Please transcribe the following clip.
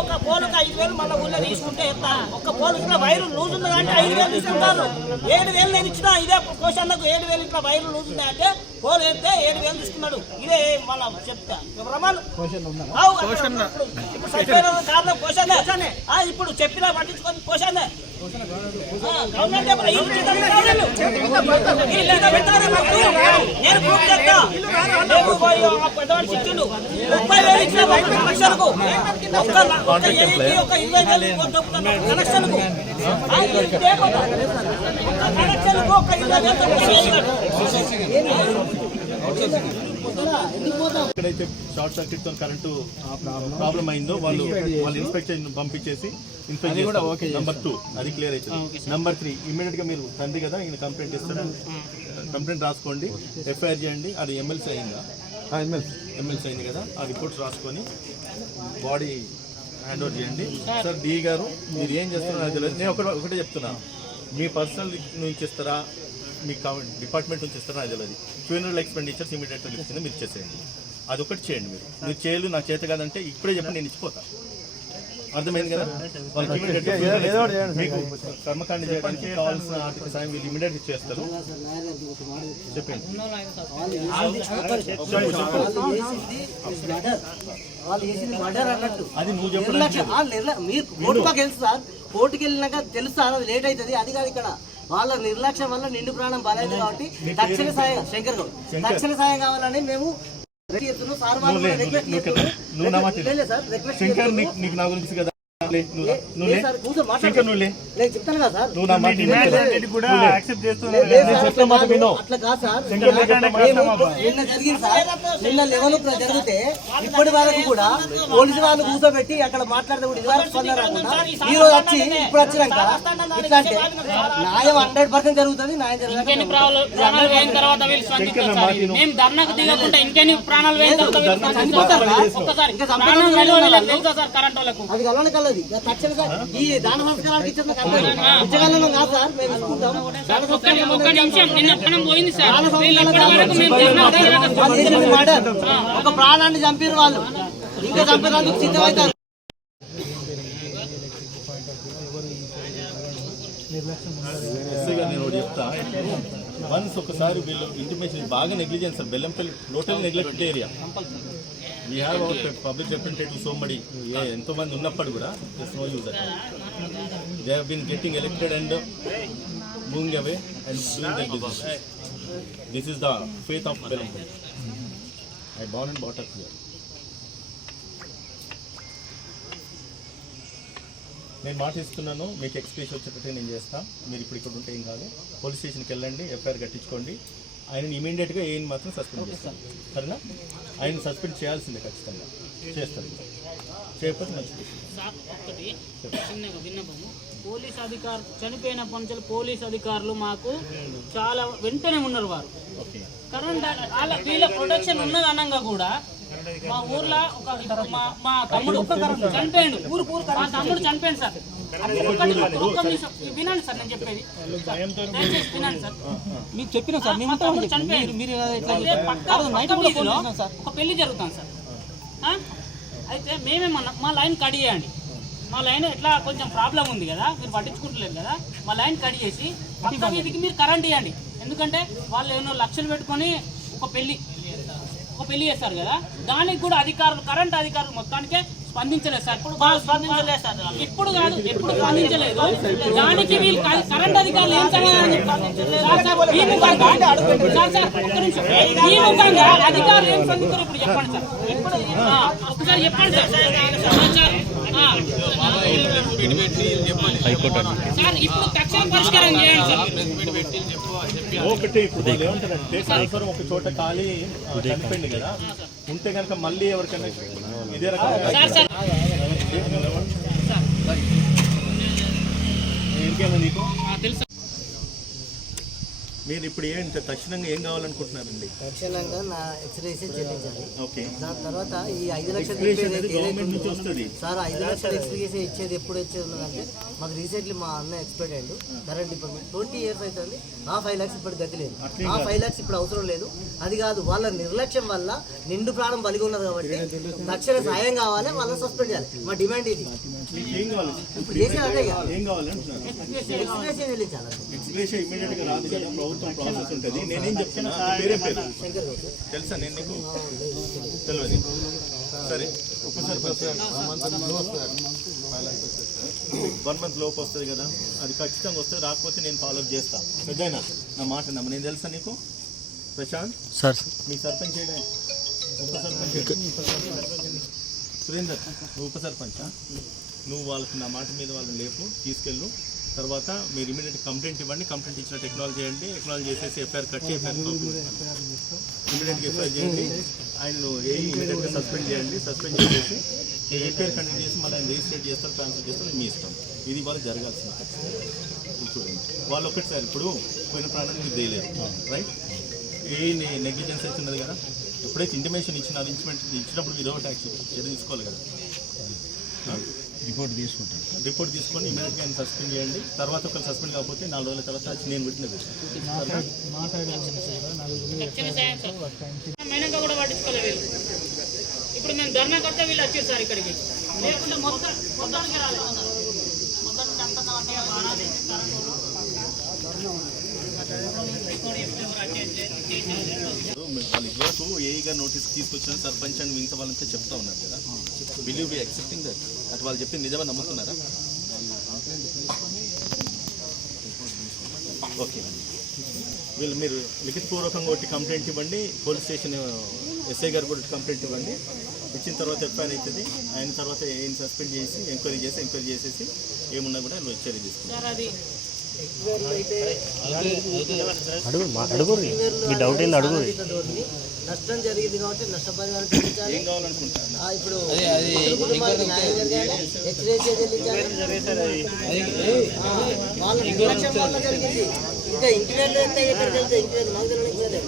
ఒక పోలుకి 5,000 మళ్ళీ ఊళ్ళో తీసుకుంటే ఒక పోలుకి ఇట్లా వైరు లూజ్ ఉంది అంటే 5,000 తీసుకుంటారు. 7,000 నేను ఇచ్చినా ఇదే క్వశ్చన్లకు 7,000 ఇట్లా వైరు లూజ్ ఉంది అంటే పోలు వేస్తే 7,000 తీసుకున్నాడు. ఇదే మళ్ళీ చెప్తా కారణం క్వశ్చన్ ఇప్పుడు చెప్పినా పట్టించుకొని క్వశ్చన్ గవర్నమెంట్ నేను ప్రూఫ్ చేస్తా. పెద్దవాడు చెప్తుండు 30,000 ఇచ్చిన 5 లక్షలకు ఒక 20,000 కనెక్షన్కు కనెక్షన్కు ఒక 20,000 ఎక్కడైతే షార్ట్ సర్క్యూట్ తో కరెంటు ప్రాబ్లం అయిందో వాళ్ళు ఇన్స్పెక్షన్ పంపించేసి నంబర్ 2 అది క్లియర్ అవుతుంది. నంబర్ 3 ఇమీడియట్ గా మీరు తండ్రి కదా ఈయన కంప్లైంట్ ఇస్తారు, కంప్లైంట్ రాసుకోండి, ఎఫ్ఐఆర్ చేయండి. అది ఎమ్మెల్సీ అయిందా? ఎమ్మెల్సీ అయింది కదా, ఆ రిపోర్ట్స్ రాసుకొని బాడీ హ్యాండ్ ఓవర్ చేయండి. సార్ డి గారు మీరు ఏం చేస్తున్నారో అది తెలియదు. నేను ఒకటే చెప్తున్నా, మీ పర్సనల్ నుంచి ఇస్తారా మీ డిపార్ట్మెంట్ నుంచి ఇస్తారా అది తెలియదు. ఫ్యూనరల్ ఎక్స్పెండిచర్స్ ఇమీడియట్గా ఇస్తుంది, మీరు చేసేయండి. అదొకటి చేయండి. మీరు చేయలు నా చేత కాదంటే ఇప్పుడే చెప్పండి, నేను ఇచ్చిపోతా. అర్థమైంది కదా? మీకు కర్మకాండ చేయడానికి కావాల్సిన ఆర్థిక సాయం వీళ్ళు ఇమీడియట్ ఇచ్చేస్తారు. చెప్పండి. అది నువ్వు చెప్పండి. మీరు కోర్టుకు తెలుసు సార్, కోర్టుకు వెళ్ళినాక తెలుసు సార్, అది లేట్ అవుతుంది. అది కాదు ఇక్కడ వాళ్ళ నిర్లక్ష్యం వల్ల నిండు ప్రాణం బలైంది. కాబట్టి తక్షణ సాయం శంకర్ గౌడ్ తక్షణ సాయం కావాలని మేము నీకు నా గురించి కదా చెప్తాను కదా సార్. అట్లా కాదు సార్, నిన్న జరిగింది సార్. నిన్న లెవెల్ జరిగితే ఇప్పటి వరకు కూడా పోలీసు వాళ్ళు కూర్చోబెట్టి అక్కడ మాట్లాడితే కూడా ఇదివరకు స్పందన రాకుండా ఈ రోజు వచ్చి ఇప్పుడు వచ్చినాక ఇట్లా అంటే న్యాయం 100% జరుగుతుంది. న్యాయం అది కలవని కలది. తక్షణ ఈ దాన సంస్కారానికి ఇచ్చగలను కాదు సార్, మేము ఇచ్చుకుంటాం. ఒక ప్రాణాన్ని చంపారు వాళ్ళు, ఇంకా చంపడానికి సిద్ధమవుతారు. నేను చెప్తా, వన్స్ ఒకసారి వీళ్ళు ఇంటిమేషన్ బాగా negligence sir. Bellampalli total neglected area. We have our public representative so మడి ఎంతో మంది ఉన్నప్పుడు కూడా this no use. They have been getting elected and moving away and doing that business. This is the faith of Bellampalli. I born and brought up here. నేను మాట ఇస్తున్నాను, మీకు express వచ్చేటట్టు నేను చేస్తాను. మీరు ఇప్పుడు ఇక్కడ ఉంటే ఏం కాదు, పోలీస్ స్టేషన్కి వెళ్ళండి, ఎఫ్ఐఆర్ కట్టించుకోండి. ఆయనని ఇమీడియట్గా ఏం మాత్రం సస్పెండ్ చేస్తాను, సరేనా? ఆయన సస్పెండ్ చేయాల్సిందే, ఖచ్చితంగా చేస్తారు. చేయకపోతే మంచిది. పోలీస్ అధికారులు చనిపోయిన పంచాలు పోలీస్ అధికారులు మాకు చాలా వెంటనే ఉన్నారు. వారు కరెంట్ వీళ్ళ ప్రొటెక్షన్ ఉన్నది అనంగా కూడా మా ఊర్లో మా తమ్ముడు చనిపోయాడు. మా తమ్ముడు చనిపోయాడు సార్. వినండి సార్, నేను చెప్పేది వినండి సార్. మీకు చెప్పిన సార్, తమ్ముడు చనిపోయాడు. ఒక పెళ్లి జరుగుతాను సార్. అయితే మేమేమన్నా మా లైన్ కట్ చేయండి, మా లైన్ ఎట్లా కొంచెం ప్రాబ్లం ఉంది కదా, మీరు పట్టించుకుంటలేదు కదా, మా లైన్ కట్ చేసి పక్క వీధికి మీరు కరెంట్ ఇవ్వండి. ఎందుకంటే వాళ్ళు ఏమో లక్షలు పెట్టుకొని ఒక పెళ్లి చేస్తారు కదా, దానికి కూడా అధికారులు కరెంట్ అధికారులు మొత్తానికే స్పందించలేదు సార్. ఇప్పుడు కాదు, ఎప్పుడు స్పందించలేదు. దానికి వీళ్ళు కరెంట్ అధికారులు ఏం సమాధానం అధికారులు ఏం స్పందించారు ఇప్పుడు చెప్పండి సార్. ఒకసారి చెప్పండి సార్. సార్ ఇప్పుడు తక్షణ పరిష్కారం చేయండి సార్. ఒకటి ఇప్పుడు ఏమంటారంటే కన్ఫర్మ్ ఒక చోట ఖాళీ చనిపోయింది కదా, ఉంటే కనుక మళ్ళీ ఎవరికైనా ఇదే రకంగా ఇంకేమో నీకు తెలుసు. మీరు ఇప్పుడు ఏంటి తక్షణంగా ఏం కావాలనుకుంటున్నారండి? తక్షణంగా నా ఎక్స్రేస్ చెల్లించాలి. ఓకే, దాని తర్వాత ఈ 5 లక్షలు గవర్నమెంట్ నుంచి వస్తుంది సార్. 5 లక్షలు ఎక్స్రేస్ ఇచ్చేది ఎప్పుడు వచ్చేది ఉన్నదంటే మాకు రీసెంట్లీ మా అన్న ఎక్స్పర్ట్ అయ్యాడు కరెంట్ డిపార్ట్మెంట్ 20 years అవుతుంది. ఆ 5 lakhs ఇప్పుడు గతి లేదు. ఆ 5 lakhs ఇప్పుడు అవసరం లేదు. అది కాదు, వాళ్ళ నిర్లక్ష్యం వల్ల నిండు ప్రాణం బలిగి ఉన్నది కాబట్టి తక్షణ సాయం కావాలి, వాళ్ళని సస్పెండ్ చేయాలి. మా డిమాండ్ ఇది. మీకు ఏం కావాలి? ఇప్పుడు చేసేది అదే కదా, ఏం కావాలంటున్నారు? ఎక్స్ప్రెస్ చెల్లించాలి. ఎక్స్ప్రెషన్ ఇమీడియట్ గా రాదు కదా, ప్రభుత్వం ప్రాసెస్ ఉంటుంది. నేనేం చెప్తున్నా, పేరు తెలుసా? నేను నీకు తెలియదు. సరే, ఒక్కసారి 1 month లోపు వస్తుంది కదా, అది ఖచ్చితంగా వస్తుంది. రాకపోతే నేను ఫాలోఅప్ చేస్తాను. పెద్దయినా నా మాట నమ్మ. నేను తెలుసా నీకు ప్రశాంత్ సార్? మీ సర్పంచ్ చేయడం ఉప సర్పంచ్ సురేందర్, నువ్వు ఉప సర్పంచా? నువ్వు వాళ్ళకి నా మాట మీద వాళ్ళని లేపు, తీసుకెళ్ళు. తర్వాత మీరు ఇమీడియట్ కంప్లైంట్ ఇవ్వండి. కంప్లైంట్ ఇచ్చిన టెక్నాలజీ చేయండి. టెక్నాలజీ చేసేసి ఎఫ్ఐఆర్ కట్టి ఇమీడియట్గా ఎఫ్ఐఆర్ చేయండి. ఆయన ఇమీడియట్గా సస్పెండ్ చేయండి. సస్పెండ్ చేసేసి ఎఫ్ఐఆర్ కంటిన్యూ చేసి మళ్ళీ ఆయన రిజిస్ట్రేట్ చేస్తారు, ట్రాన్స్ఫర్ చేస్తారు. మీ ఇష్టం. ఇది వాళ్ళు జరగాల్సింది. చూడండి, వాళ్ళు ఒకటిసారి ఇప్పుడు పోయిన ప్రాణాన్ని మీరు చేయలేరు, రైట్? ఏ నెగ్లిజెన్స్ అవుతున్నది కదా. ఎప్పుడైతే ఇంటిమేషన్ ఇచ్చినారు, ఇచ్చినప్పుడు మీరు ఒకటి యాక్షన్ చర్య తీసుకోవాలి కదా. రిపోర్ట్ తీసుకొని ఇమీడియట్గా ఆయన సస్పెండ్ చేయండి. తర్వాత ఒకరు సస్పెండ్ కాకపోతే 4 రోజుల తర్వాత నేను పెట్టినది మైనంగా కూడా పట్టించుకోలేదు వీళ్ళు. ఇప్పుడు మేము ధర్నా కడితే వీళ్ళు వచ్చారు సార్ ఇక్కడికి, లేకుంటే మొత్తానికి రాలేదు. మొత్తానికి అంటున్నామంటే వాళ్ళ ఇవ్వకు ఏఈగా నోటీస్ తీసుకొచ్చిన సర్పంచ్ అని మిగతా వాళ్ళంతా చెప్తా ఉన్నారు కదా. Will you be accepting that? అటు వాళ్ళు చెప్పింది నిజమని నమ్ముతున్నారా? ఓకే, వీళ్ళు మీరు లిఖితపూర్వకంగా ఒకటి కంప్లైంట్ ఇవ్వండి. పోలీస్ స్టేషన్ ఎస్ఐ గారు కూడా కంప్లైంట్ ఇవ్వండి. ఇచ్చిన తర్వాత ఎఫ్ఐఆర్ అవుతుంది. అయిన తర్వాత ఏం సస్పెండ్ చేసి ఎంక్వైరీ చేసేసి ఏమున్నా కూడా చర్య తీసుకుంటారు. నష్టం జరిగింది కాబట్టి నష్టపరిహారం చెల్లించాలి. ఏం కావాలనుకుంటారు? ఇప్పుడు కుటుంబానికి న్యాయం జరగాలి, ఎక్స్రేస్ చెల్లించాలి. వాళ్ళ నిర్లక్ష్యం వల్ల జరిగింది. ఇంకా ఇంటిమేట్ అయితే ఎక్కడికి వెళ్తే ఇంటిమేట్ మాకు తెలియదు.